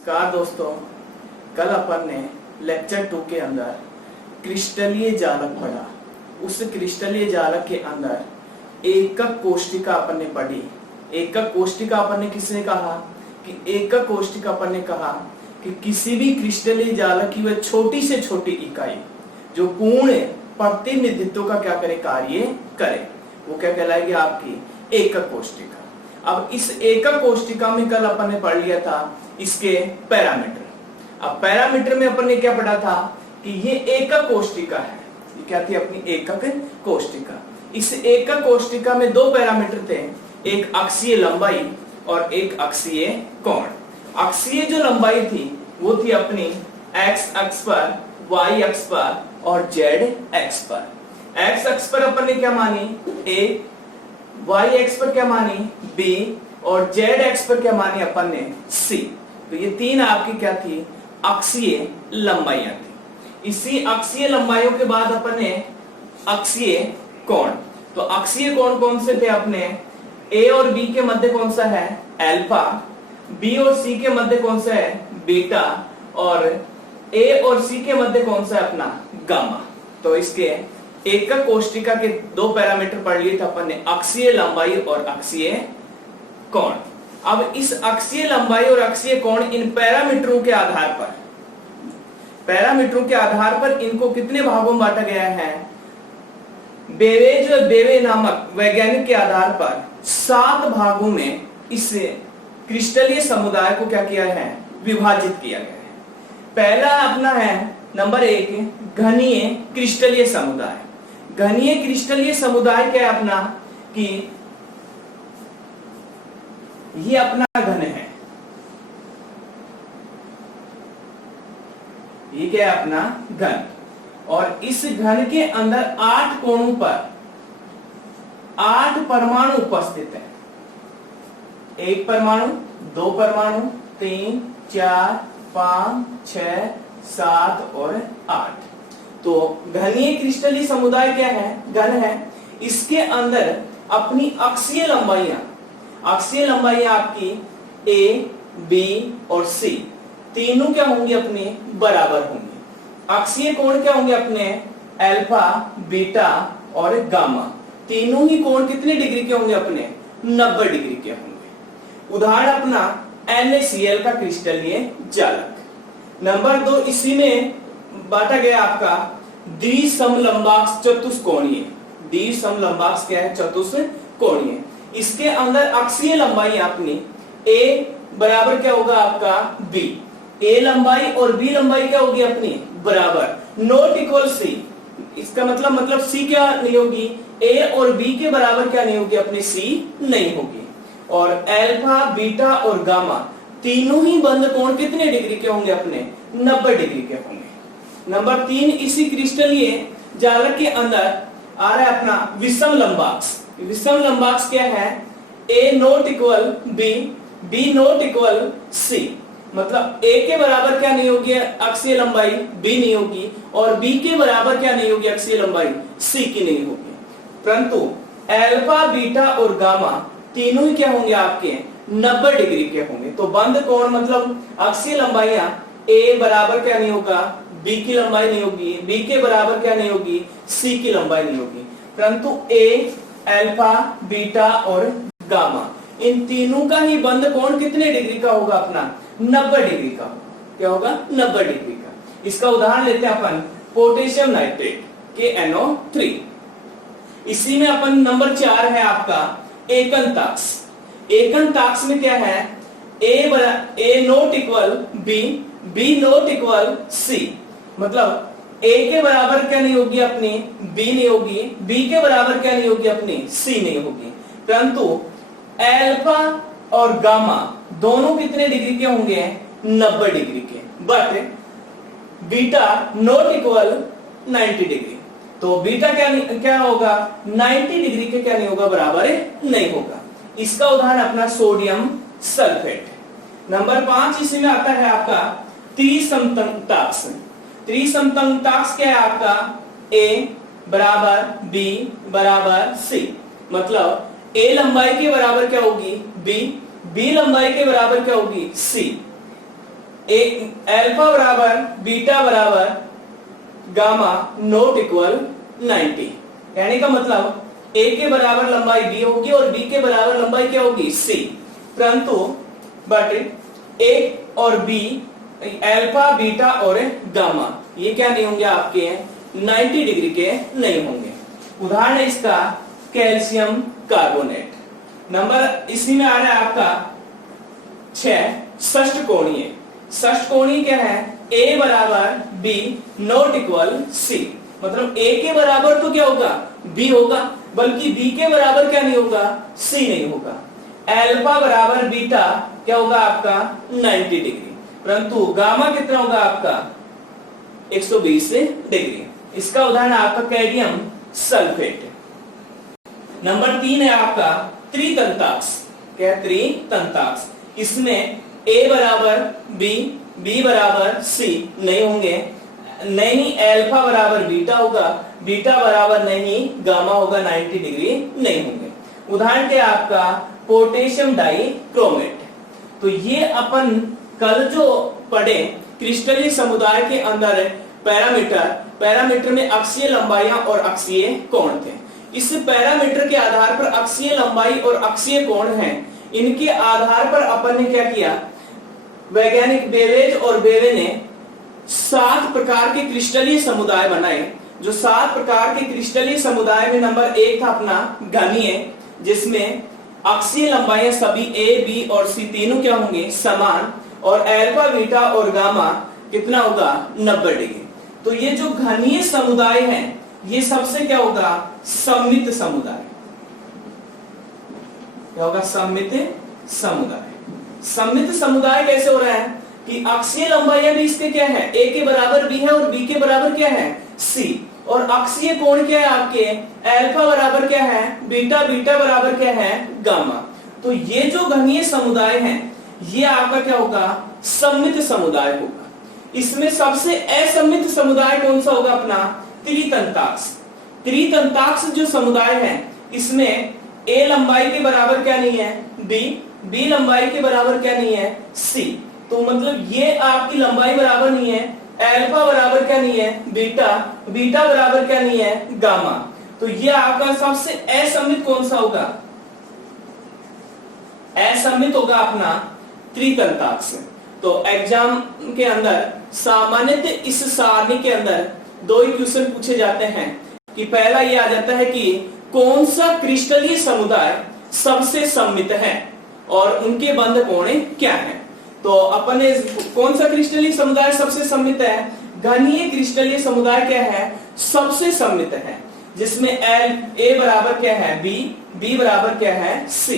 नमस्कार दोस्तों, कल अपन ने लेक्चर 2 के अंदर क्रिस्टलीय जालक पढ़ा। उस क्रिस्टलीय जालक के अंदर एकक कोष्टिका अपन ने पढ़ी। एकक कोष्टिका अपन ने किसने कहा कि एकक कोष्टिका अपन ने कहा कि किसी भी क्रिस्टलीय जालक की वह छोटी से छोटी इकाई जो पूर्ण प्रतिनिधित्व का क्या करे, कार्य करे, वो क्या कहलाएगी, आपकी एकक कोष्टिका। अब इस एकक कोष्टिका में कल अपन ने पढ़ लिया था इसके पैरामीटर। अब पैरामीटर में अपन ने क्या पढ़ा था कि ये एकक कोष्टिका है। ये क्या थी, अपनी एकक कोष्टिका। इस एकक कोष्टिका में दो पैरामीटर थे, एक अक्षीय लंबाई और एक अक्षीय कोण। अक्षीय जो लंबाई थी वो थी अपनी x अक्ष पर, y अक्ष पर और z अक्ष पर। x अक्ष पर अपन ने क्या मानी, a, y अक्ष पर क्या मानी, b और z अक्ष पर क्या मानी अपन ने, c। तो ये तीन आपकी क्या थी, अक्षीय लंबाइयां थी। इसी अक्षीय लंबाइयों के बाद अपन ने अक्षीय कोण। तो अक्षीय कोण कौन से थे अपने, a और b के मध्य कौन सा है, अल्फा, b और c के मध्य कौन सा है, बीटा, और a और c के मध्य कौन सा है अपना, गामा। तो इसके एकक कोष्टिका के दो पैरामीटर पढ़ लिए थे अपन ने, अक्षीय लंबाई और अक्षीय कोण। अब इस अक्षीय लंबाई और अक्षीय कोण, इन पैरामीटरों के आधार पर इनको कितने भागों में बांटा गया है, बेवे नामक वैज्ञानिक के आधार पर 7 भागों में इस क्रिस्टलीय समुदाय को क्या किया है, विभाजित किया गया है। पहला अपना है नंबर 1 घनीय क्रिस्टलीय समुदाय। घनीय क्रिस्टलीय समुदाय क्या है अपना, कि ये अपना घन है, ये क्या है अपना घन, और इस घन के अंदर 8 कोणों पर 8 परमाणु उपस्थित है। 1 परमाणु, 2 परमाणु, 3, 4, 5, 6, 7 और 8। तो घनीय क्रिस्टलीय समुदाय क्या है, घन है। इसके अंदर अपनी अक्षीय लंबाइयां आपकी a, b और c तीनों क्या होंगी, अपने बराबर होंगी। अक्षीय कोण क्या होंगे अपने, अल्फा, बीटा और गामा। तीनों ही कोण कितने डिग्री के होंगे अपने, 90 डिग्री के होंगे। उदाहरण अपना NaCl का क्रिस्टलीय जालक। नंबर 2, इसी में बांटा गया आपका द्विसमलंबाक्ष चतुष्कोणीय। द्विसमलंबाक्ष क्या है, चतुष्कोणीय। इसके अंदर अक्षीय लंबाई अपनी a बराबर क्या होगा आपका b, a लंबाई और b लंबाई क्या होगी अपनी बराबर, नॉट इक्वल c। इसका मतलब c क्या नहीं होगी, a और b के बराबर क्या नहीं होगी अपनी, c नहीं होगी। और अल्फा, बीटा और गामा तीनों ही बंद कोण कितने डिग्री के होंगे अपने, 90 डिग्री के होंगे। नंबर 3, इसी क्रिस्टलीय जालक के अंदर आ रहा है अपना विषम लंबाक्ष। विषम लंबाक्ष क्या है, a not equal b, b not equal c। मतलब a के बराबर क्या नहीं होगी अक्षीय लंबाई, b नहीं होगी, और b के बराबर क्या नहीं होगी अक्षीय लंबाई, c की नहीं होगी। परंतु अल्फा, बीटा और गामा तीनों ही क्या होंगे आपके 90 डिग्री के होंगे। तो बंद कोण मतलब अक्षीय लंबाइयां a बराबर क्या नहीं होगा, b की लंबाई नहीं होगी, b के बराबर क्या नहीं होगी, c की लंबाई नहीं होगी। परंतु a, अल्फा, बीटा और गामा इन तीनों का ही बंद कोण कितने डिग्री का होगा अपना, 90 डिग्री का होगा। क्या होगा, 90 डिग्री का। इसका उदाहरण लेते हैं अपन पोटेशियम नाइट्रेट KNO3। इसी में अपन नंबर 4 है आपका एकंताक्ष। एकंताक्ष में क्या है, a not equal b, b not equal c। मतलब a के बराबर क्या नहीं होगी अपनी, b नहीं होगी, b के बराबर क्या नहीं होगी अपनी, c नहीं होगी। परंतु अल्फा और गामा दोनों कितने डिग्री के होंगे, 90 डिग्री के। But beta not equal 90 degree. तो बीटा क्या होगा, 90 डिग्री के क्या नहीं होगा, बराबर नहीं होगा। इसका उदाहरण अपना सोडियम सल्फेट। नंबर 5, इसी में आता है आपका त्रिसमतंताक्ष। त्रिसमतंताक्ष क्या है आपका, a बराबर b बराबर c। मतलब a लंबाई के बराबर क्या होगी b, b लंबाई के बराबर क्या होगी c। एक अल्फा बराबर बीटा बराबर गामा नॉट इक्वल 90। कहने का मतलब a के बराबर लंबाई b होगी और b के बराबर लंबाई क्या होगी c, परंतु बट a और b अल्फा बीटा और गामा ये क्या नहीं होंगे आपके 90 डिग्री के नहीं होंगे। उदाहरण है इसका कैल्शियम कार्बोनेट। नंबर इसी में आ रहा है आपका 6 षष्ठकोणीय। षष्ठकोणीय क्या है a बराबर b नॉट इक्वल c, मतलब a के बराबर तो क्या होगा b होगा, बल्कि b के बराबर क्या नहीं होगा c नहीं होगा। अल्फा बराबर बीटा क्या होगा आपका 90 डिग्री, परंतु गामा कितना होगा आपका 120 डिग्री। इसका उदाहरण आपका कैडमियम सल्फेट। नंबर 3 है आपका त्रितंताक्ष। क्या त्रितंताक्ष, इसमें a बराबर b b बराबर c नहीं होंगे, नहीं अल्फा बराबर बीटा होगा, बीटा बराबर नहीं गामा होगा, 90 डिग्री नहीं होंगे। उदाहरण क्या आपका पोटेशियम डाइक्रोमेट। तो ये अपन कल जो पढ़े क्रिस्टलीय समुदाय के अंदर पैरामीटर में अक्षीय लंबाइयां और अक्षीय कोण थे। इस पैरामीटर के आधार पर अक्षीय लंबाई और अक्षीय कोण हैं, इनके आधार पर अपन ने क्या किया, वैज्ञानिक बेवेज और बेवे ने 7 प्रकार के क्रिस्टलीय समुदाय बनाए। जो 7 प्रकार के क्रिस्टलीय समुदाय में नंबर 1 था अपना घनीय, जिसमें अक्षीय लंबाइयां सभी a b और c तीनों क्या होंगे समान, और अल्फा बीटा और गामा कितना होगा 90 डिग्री। तो ये जो घनीय समुदाय है ये सबसे क्या होगा सममित समुदाय। क्या होगा सममित समुदाय। सममित समुदाय कैसे हो रहा है कि अक्षीय लंबाइयां भी इसके क्या है a के बराबर b है और b के बराबर क्या है c, और अक्षीय कोण क्या है आपके अल्फा बराबर क्या है बीटा, बीटा बराबर क्या है गामा। तो ये जो घनीय समुदाय है ये आपका क्या होगा सममित समुदाय होगा। इसमें सबसे असममित समुदाय कौन सा होगा अपना त्रितंताक्ष। त्रितंताक्ष जो समुदाय है इसमें a लंबाई के बराबर क्या नहीं है b लंबाई के बराबर क्या नहीं है c। तो मतलब ये आपकी लंबाई बराबर नहीं है, अल्फा बराबर क्या नहीं है बीटा, बीटा बराबर क्या नहीं है गामा। तो ये आपका सबसे असममित कौन सा होगा, असममित होगा अपना त्रितंताक्ष। तो एग्जाम के अंदर सामान्यतः इस सारणी के अंदर 2 ही क्वेश्चन पूछे जाते हैं कि पहला ये आ जाता है कि कौन सा क्रिस्टलीय समुदाय सबसे सममित है और उनके बंध कोण क्या है। तो अपन ने कौन सा क्रिस्टलीय समुदाय सबसे सममित है, घनीय क्रिस्टलीय समुदाय क्या है सबसे सममित है, जिसमें a बराबर क्या है b बराबर क्या है c,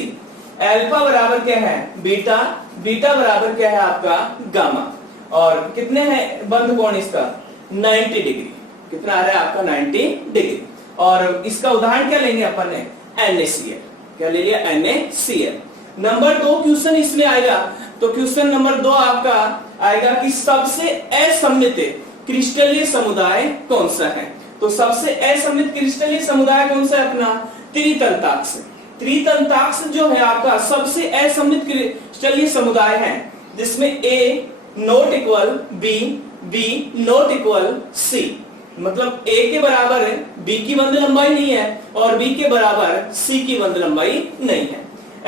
अल्फा बराबर क्या है बीटा, बीटा बराबर क्या है आपका गामा, और कितने हैं बंध कोण इसका 90 डिग्री। कितना आ रहा है आपका 90 डिग्री। और इसका उदाहरण क्या लेंगे अपन ने NaCl। क्या ले लिया NaCl। नंबर 2 क्वेश्चन इसमें आएगा, तो क्वेश्चन नंबर 2 आपका आएगा कि सबसे असममित क्रिस्टलीय समुदाय कौन सा है। तो सबसे असममित क्रिस्टलीय समुदाय कौन सा है अपना त्रितंताक्ष। त्रितंताक्ष जो है आपका सबसे असममित क्रिस्टलीय समुदाय है, जिसमें a not equal b not equal c, मतलब a के बराबर b की बंध लंबाई नहीं है और b के बराबर c की बंध लंबाई नहीं है।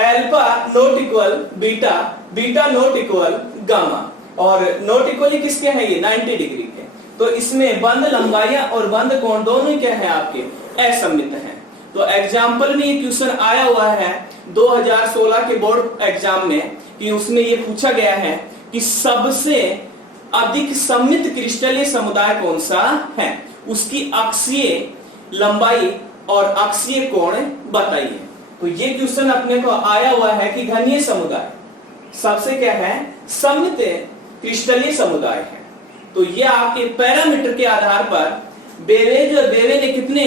Alpha not equal beta, beta not equal gamma, और नॉट इक्वल किसके हैं ये 90 डिग्री के। तो इसमें बंध लंबाइयां और बंध कोण दोनों ही क्या है आपके असममित हैं। तो एग्जाम्पल में ये क्वेश्चन आया हुआ है 2016 के बोर्ड एग्जाम में, कि उसमें ये पूछा गया है कि सबसे अधिक सममित क्रिस्टलीय समुदाय कौन सा है, उसकी अक्षीय लंबाई और अक्षीय कोण बताइए। तो ये क्वेश्चन अपने को आया हुआ है कि घनीय समुदाय सबसे क्या है सममित क्रिस्टलीय समुदाय है। तो ये आपके पैरामीटर के आधार पर बेवे ने कितने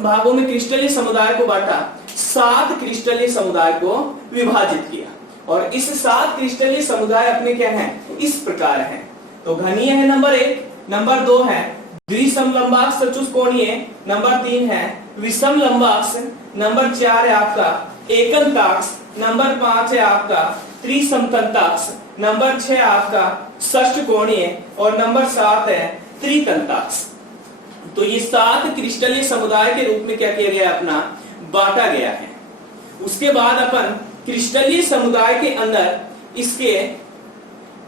भागों में क्रिस्टलीय समुदाय को बांटा, 7 क्रिस्टलीय समुदाय को विभाजित किया, और इस 7 क्रिस्टलीय समुदाय अपने क्या हैं इस प्रकार हैं। तो घनीय है नंबर 1, नंबर 2 है द्विसमलंबाक्ष चतुष्कोणीय, नंबर 3 है विषम लंबाक्ष, नंबर 4 है आपका एकंताक्ष, नंबर 5 है आपका त्रिसमतंताक्ष, नंबर 6 आपका षष्ठकोणीय और नंबर 7 है त्रितंताक्ष। तो ये 7 क्रिस्टलीय समुदाय के रूप में क्या किया गया अपना बांटा गया है। उसके बाद अपन क्रिस्टलीय समुदाय के अंदर इसके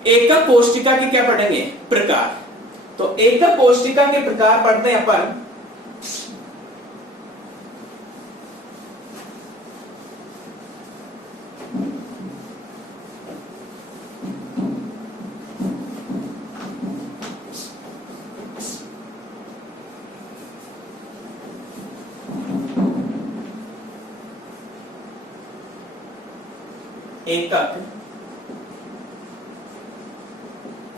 एकक कोष्टिका के क्या पढ़ेंगे प्रकार। तो एकक कोष्टिका के प्रकार पढ़ते हैं अपन। एकक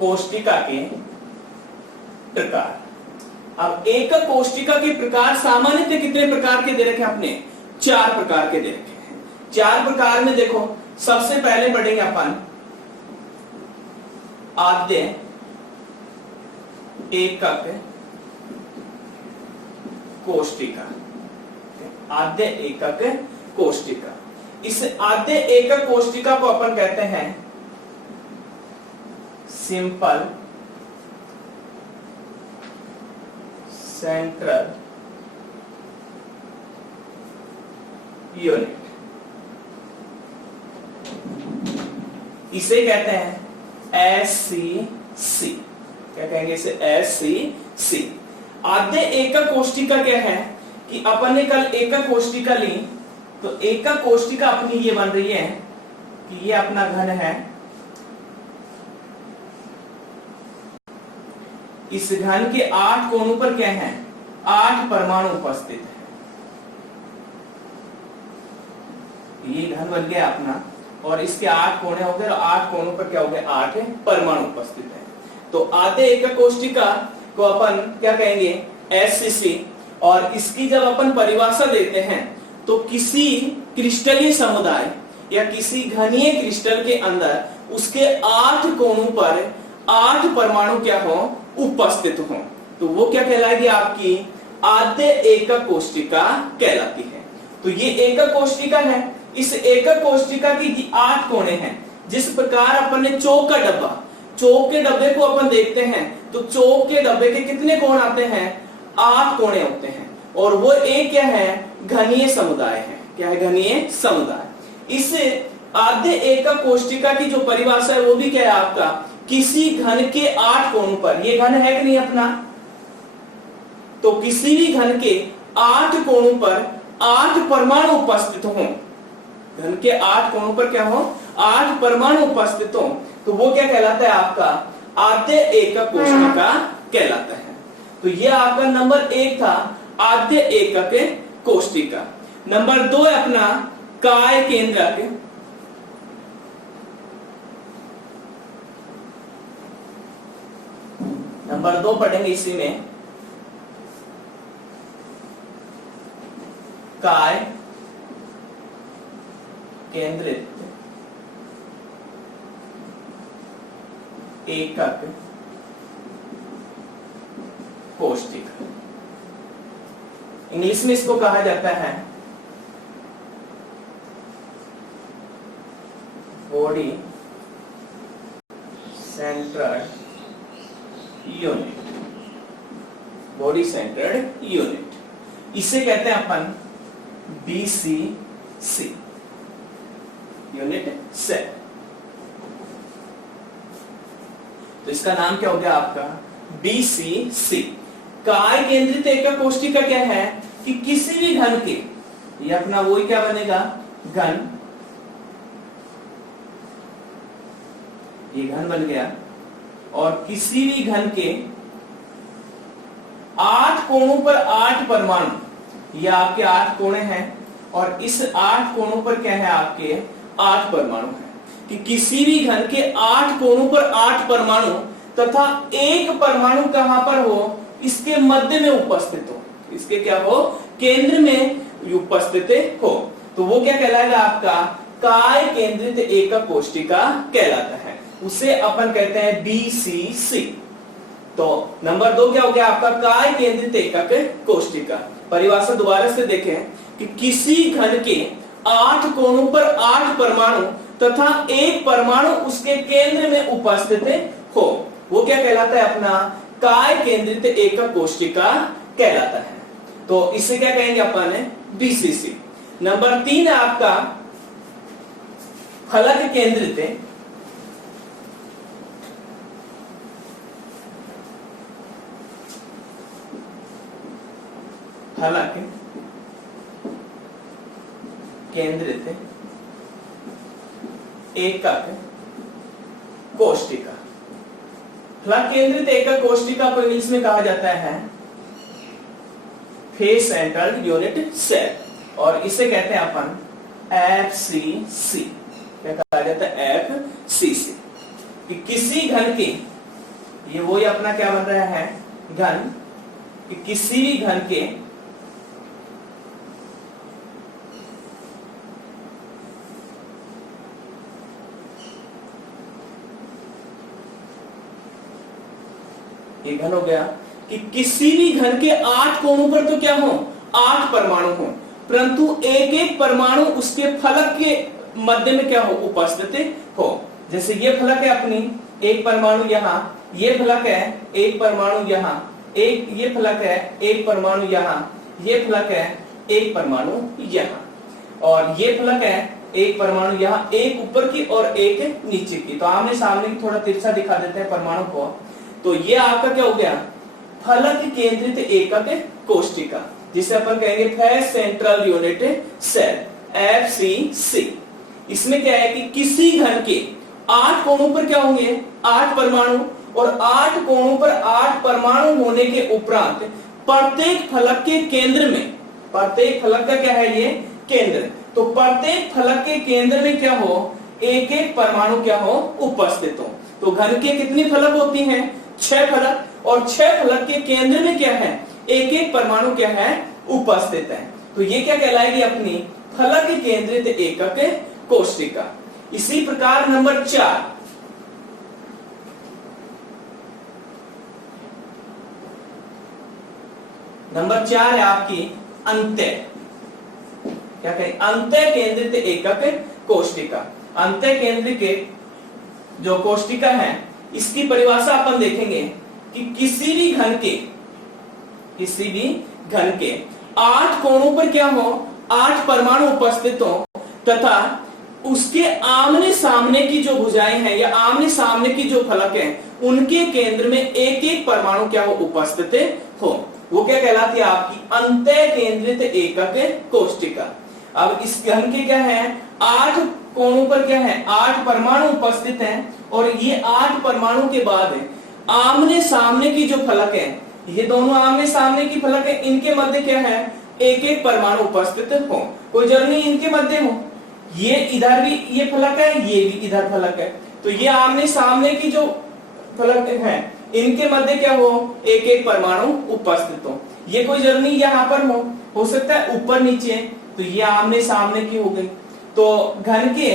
कोष्टिका के प्रकार। अब एकक कोष्टिका के प्रकार सामान्यतः कितने प्रकार के दे रखे अपने 4 प्रकार के दे रखे हैं। 4 प्रकार में देखो सबसे पहले पढ़ेंगे अपन आद्य एकक कोष्टिका। आद्य एकक कोष्टिका। इस आद्य एकक कोष्टिका को अपन कहते हैं सिंपल सेंट्रल यूनिट। इसे कहते हैं SCC। क्या कहेंगे इसे SCC। आद्य एकक कोष्टिका क्या है कि अपन ने कल एकक कोष्टिका ली, तो एकक कोष्टिका अपनी ये बन रही है कि ये अपना घन है। इस घन के 8 कोणों पर क्या है 8 परमाणु उपस्थित है। ये घन बन गया अपना और इसके 8 कोणे हो गए और 8 कोणों पर क्या हो गए 8 परमाणु उपस्थित है। तो आद्य एकक कोष्टिका को अपन क्या कहेंगे SCC। और इसकी जब अपन परिभाषा देते हैं तो किसी क्रिस्टलीय समुदाय या किसी घनीय क्रिस्टल के अंदर उसके 8 कोणों पर 8 परमाणु क्या हो उपस्थित हो, तो वो क्या कहलाएगी आपकी आद्य एकक कोष्टिका कहलाती है। तो ये एकक कोष्टिका है। इस एकक कोष्टिका की 8 कोणे हैं। जिस प्रकार अपन ने चौक का डब्बा, चौक के डब्बे को अपन देखते हैं तो चौक के डब्बे के कितने कोण आते हैं 8 कोणे होते हैं। और वो एक क्या है घनीय समुदाय है। क्या है घनीय समुदाय। इस आद्य एकक कोष्टिका की जो परिभाषा है वो भी क्या है आपका किसी घन के 8 कोणों पर, ये घन है कि नहीं अपना, तो किसी भी घन के 8 कोणों पर 8 परमाणु उपस्थित हो। घन के 8 कोणों पर क्या हो 8 परमाणु उपस्थित हो, तो वो क्या कहलाता है आपका आद्य एकक कोष्टिका कहलाता है। तो ये आपका नंबर 1 था आद्य एकक कोष्टिका। नंबर 2 है अपना काय केंद्रक। नंबर 2 पढ़ेंगे इसी में काय केंद्रित एकक कोष्टिका। इंग्लिश में इसको कहा जाता है body centred unit. Body centred unit इसे कहते हैं अपन BCC यूनिट सेल। तो इसका नाम क्या हो गया आपका BCC। काय केंद्रित एकक कोष्टिका क्या है कि किसी भी घन के, ये अपना वही क्या बनेगा घन, ये घन बन गया और किसी भी घन के 8 कोणों पर 8 परमाणु, ये आपके 8 कोणे हैं और इस 8 कोणों पर क्या है आपके 8 परमाणु है कि किसी भी घन के 8 कोणों पर 8 परमाणु तथा एक परमाणु कहां पर हो इसके मध्य में उपस्थित हो, इसके क्या हो केंद्र में उपस्थित हो, तो वो क्या कहलाएगा आपका काय केंद्रित एकक कोष्टिका कहलाता है। उसे अपन कहते हैं BCC। तो नंबर 2 क्या हो गया आपका काय केंद्रित एकक कोष्टिका। परिभाषा दोबारा से देखें कि किसी घन के 8 कोणों पर 8 परमाणु तथा एक परमाणु उसके केंद्र में उपस्थित हो, वो क्या कहलाता है अपना काय केंद्रित एकक कोशिका कहलाता है। तो इसे क्या कहेंगे अपन बीसीसी। नंबर 3 है आपका फलक केंद्रित फलक केंद्रित एकक कोशिका। फलक केंद्रित एकक कोशिका को इंग्लिश में कहा जाता है फेस सेंट्रल यूनिट सेल, और इसे कहते हैं अपन FCC। क्या कहा जाता है? FCC। कि किसी घन के, ये वही अपना क्या बन रहा है घन, कि किसी भी घन के ये घन हो गया कि किसी भी घन के 8 कोणों पर तो क्या हो 8 परमाणु हो, परंतु एक एक परमाणु उसके फलक के मध्य में क्या हो उपस्थित हो। जैसे ये फलक है अपनी, एक परमाणु यहाँ, ये फलक है एक परमाणु यहाँ, एक ये फलक है एक परमाणु यहाँ, ये फलक है एक परमाणु यहाँ, और ये फलक है एक परमाणु यहाँ, एक ऊपर की और एक नीचे की। तो आमने सामने की थोड़ा तिरछा दिखा देते हैं परमाणु को। तो ये आपका क्या हो गया फलक केंद्रित एकक कोशिका, जिसे अपन कहेंगे face central unit cell FCC। इसमें क्या है कि किसी घन के 8 कोणों पर क्या होंगे 8 परमाणु, और 8 कोणों पर 8 परमाणु होने के उपरांत प्रत्येक फलक के केंद्र में, प्रत्येक फलक का क्या है ये केंद्र, तो प्रत्येक फलक के केंद्र में क्या हो एक एक परमाणु क्या हो उपस्थित हो। तो घन के कितनी फलक होती हैं 6 फलक, और 6 फलक के केंद्र में क्या है एक एक परमाणु क्या है उपस्थित है। तो ये क्या कहलाएगी अपनी फलक केंद्रित एकक कोशिका। इसी प्रकार नंबर 4 है आपकी अंत्य, क्या कहें अंत्य केंद्रित एकक कोशिका। अंत्य केंद्रित के जो कोशिका है इसकी परिभाषा अपन देखेंगे कि किसी भी घन के 8 कोणों पर क्या हो 8 परमाणु उपस्थित हो, तथा उसके आमने सामने की जो भुजाएं हैं या आमने सामने की जो फलक हैं उनके केंद्र में एक एक परमाणु क्या हो उपस्थित हो। वो क्या कहलाती है आपकी अंत्य केंद्रित एकक कोशिका। अब इस घन के क्या है 8 कोणों पर क्या है 8 परमाणु उपस्थित हैं, और ये 8 परमाणु के बाद आमने सामने की जो फलक है, ये दोनों आमने सामने की फलक है, इनके मध्य क्या है एक एक परमाणु उपस्थित हो। कोई जरूरी इनके मध्य हो, ये इधर भी ये फलक है, ये भी इधर फलक है, तो ये आमने सामने की जो फलक है इनके मध्य क्या हो एक एक परमाणु उपस्थित हो। ये कोई जरूरी यहाँ पर हो सकता है ऊपर नीचे, तो ये आमने सामने की हो गई। तो घन के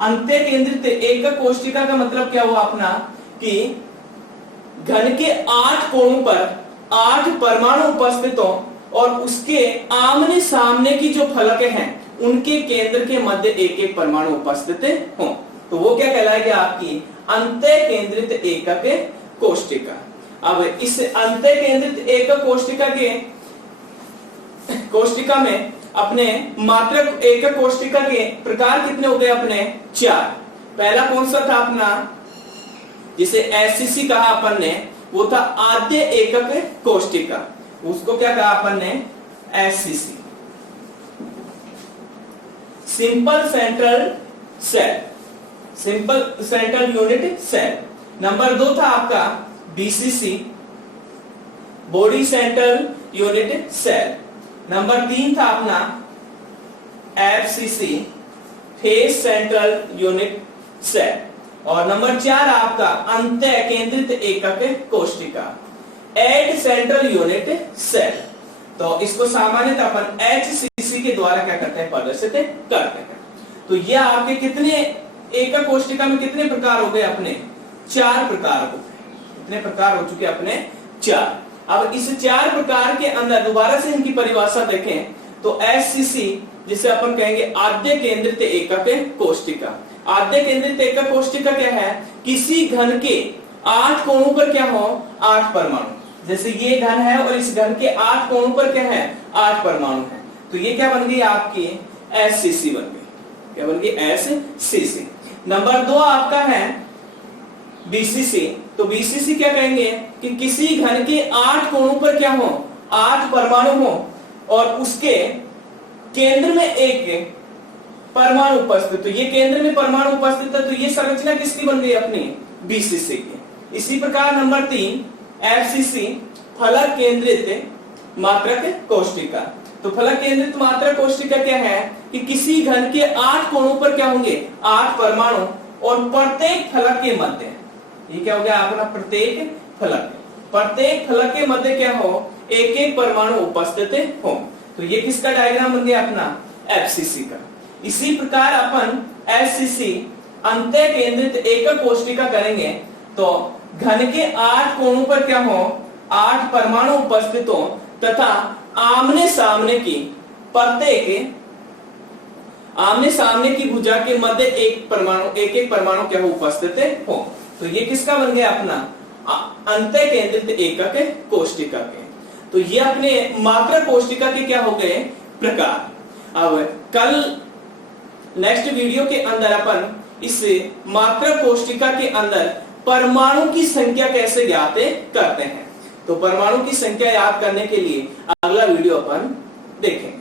अंत्य केंद्रित एकक कोशिका का मतलब क्या हुआ अपना कि घन के 8 कोणों पर 8 परमाणु उपस्थित हो, और उसके आमने सामने की जो फलक हैं उनके केंद्र के मध्य एक एक परमाणु उपस्थित हो। तो वो क्या कहलाएगा आपकी अंत्य केंद्रित एकक कोशिका। अब इस अंत्य केंद्रित एकक कोशिका में अपने मात्रक एकक कोशिका के प्रकार कितने हो गए अपने 4। पहला कौन सा था अपना जिसे FCC कहा अपन ने, वो था आद्य एकक कोशिका, उसको क्या कहा अपन ने FCC simple central cell, simple central unit cell. Number 2 था आपका BCC body central unit cell. Number 3 था अपना FCC face central unit cell, और नंबर 4 आपका अंत्य केंद्रित एकक कोशिका एड सेंट्रल यूनिट सेल। तो इसको सामान्यतः अपन HCC के द्वारा क्या करते हैं प्रदर्शित करते हैं। तो ये आपके कितने एकक कोशिका में कितने प्रकार हो गए अपने 4 प्रकार हो गए। कितने प्रकार हो चुके अपने 4। अब इस 4 प्रकार के अंदर दोबारा से इनकी परिभाषा देखें तो FCC जिसे अपन कहेंगे आद्य केंद्रित एकक कोशिका। आद्य केंद्रित एकक कोशिका क्या है किसी घन के 8 कोणों पर क्या हो 8 परमाणु। जैसे ये घन है और इस घन के 8 कोणों पर क्या है 8 परमाणु है, तो ये क्या बन गई आपकी SCC बन गई। क्या बन गई SCC। नंबर 2 आपका है BCC। तो BCC क्या कहेंगे कि किसी घन के 8 कोणों पर क्या हो 8 परमाणु हो और उसके केंद्र में एक परमाणु उपस्थित। तो ये केंद्र में परमाणु उपस्थित है, तो ये संरचना किसकी बन गई अपनी BCC की। इसी प्रकार नंबर 3 FCC फलक केंद्रित मात्रक कोष्टिका। तो फलक केंद्रित मात्रक कोष्टिका क्या है कि किसी घन के 8 कोणों पर क्या होंगे 8 परमाणु और प्रत्येक फलक के मध्य, ये क्या हो गया अपना प्रत्येक फलक के मध्य क्या हो एक एक परमाणु उपस्थित हो। तो ये किसका डायग्राम बन गया अपना FCC का। इसी प्रकार अपन SCC अंतः केंद्रित एकक कोष्टिका करेंगे तो घन के 8 कोणों पर क्या हो 8 परमाणु उपस्थित हो तथा आमने सामने की भुजा के मध्य एक एक परमाणु क्या हो उपस्थित हो। तो ये किसका बन गया अपना अंतः केंद्रित एकक कोष्टिका के। तो ये अपने मात्रक कोष्टिका के क्या हो गए प्रकार। अब कल नेक्स्ट वीडियो के अंदर अपन इस मात्रक कोष्टिका के अंदर परमाणु की संख्या कैसे ज्ञात करते हैं। तो परमाणु की संख्या याद करने के लिए अगला वीडियो अपन देखेंगे।